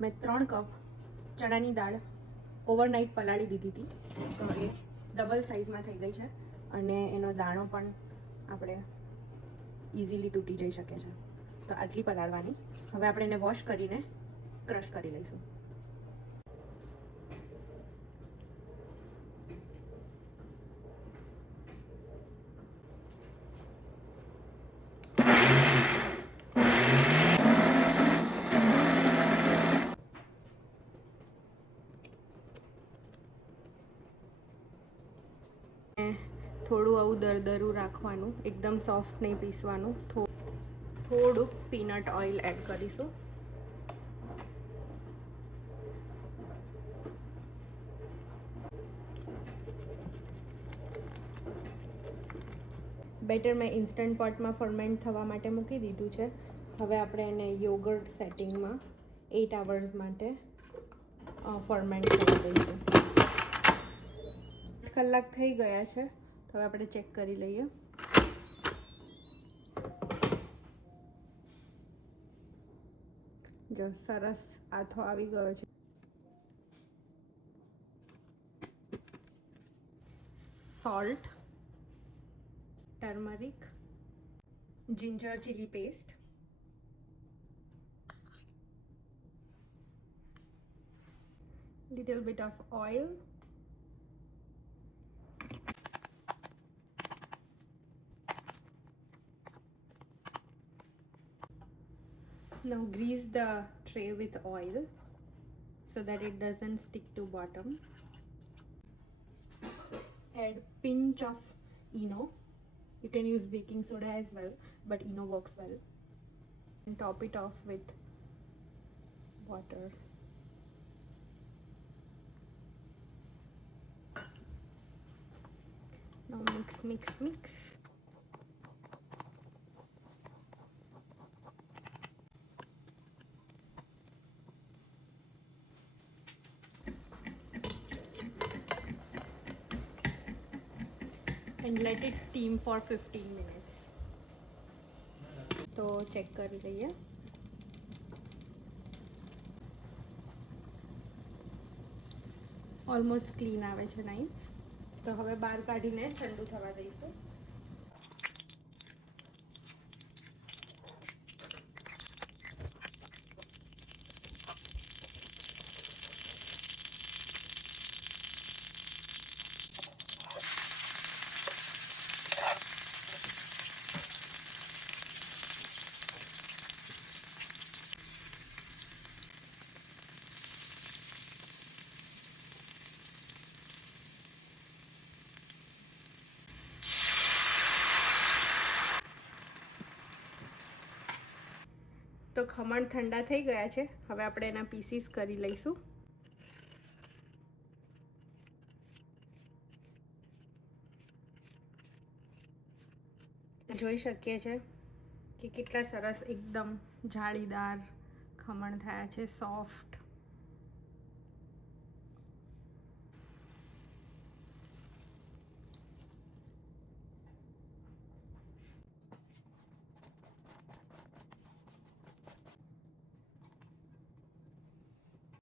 મેં 3 કપ ચણાની દાળ ઓવરનાઇટ પલાળી દીધી હતી, તો એ ડબલ સાઇઝમાં થઈ ગઈ છે અને એનો દાણો પણ આપણે ઇઝીલી તૂટી જઈ શકે છે. તો આટલી પલાળવાની. હવે આપણે એને વોશ કરીને ક્રશ કરી લઈશું. થોડું આવું દરદરું રાખવાનું, એકદમ સોફ્ટ નહીં પીસવાનું. થોડુંક પીનટ ઓઇલ એડ કરીશું. બેટર મેં ઇન્સ્ટન્ટ પોટમાં ફર્મેન્ટ થવા માટે મૂકી દીધું છે. હવે આપણે એને યોગર્ટ સેટિંગમાં 8 અવર્સ માટે ફર્મેન્ટ કરવા દઈશું. 8 કલાક થઈ ગયા છે, તો હવે આપણે ચેક કરી લઈએ. જો સરસ આથો આવી ગયો છે. Salt, turmeric, ginger chili paste, little bit of oil, now grease the tray with oil so that it doesn't stick to bottom. Add pinch of ENO. You can use baking soda as well, but ENO works well. And top it off with water. Now mix, mix, mix. And let it steam for 15 minutes. તો check કરી લઈએ. Almost clean આવે છે knife. તો હવે બહાર કાઢીને ઠંડુ થવા દઈશું. તો ખમણ ઠંડા થઈ ગયા છે. હવે આપણે એના પીસીસ કરી લઈશું. જોઈ શકીએ છે કે કેટલા સરસ એકદમ જાળીદાર ખમણ થયા છે, સોફ્ટ.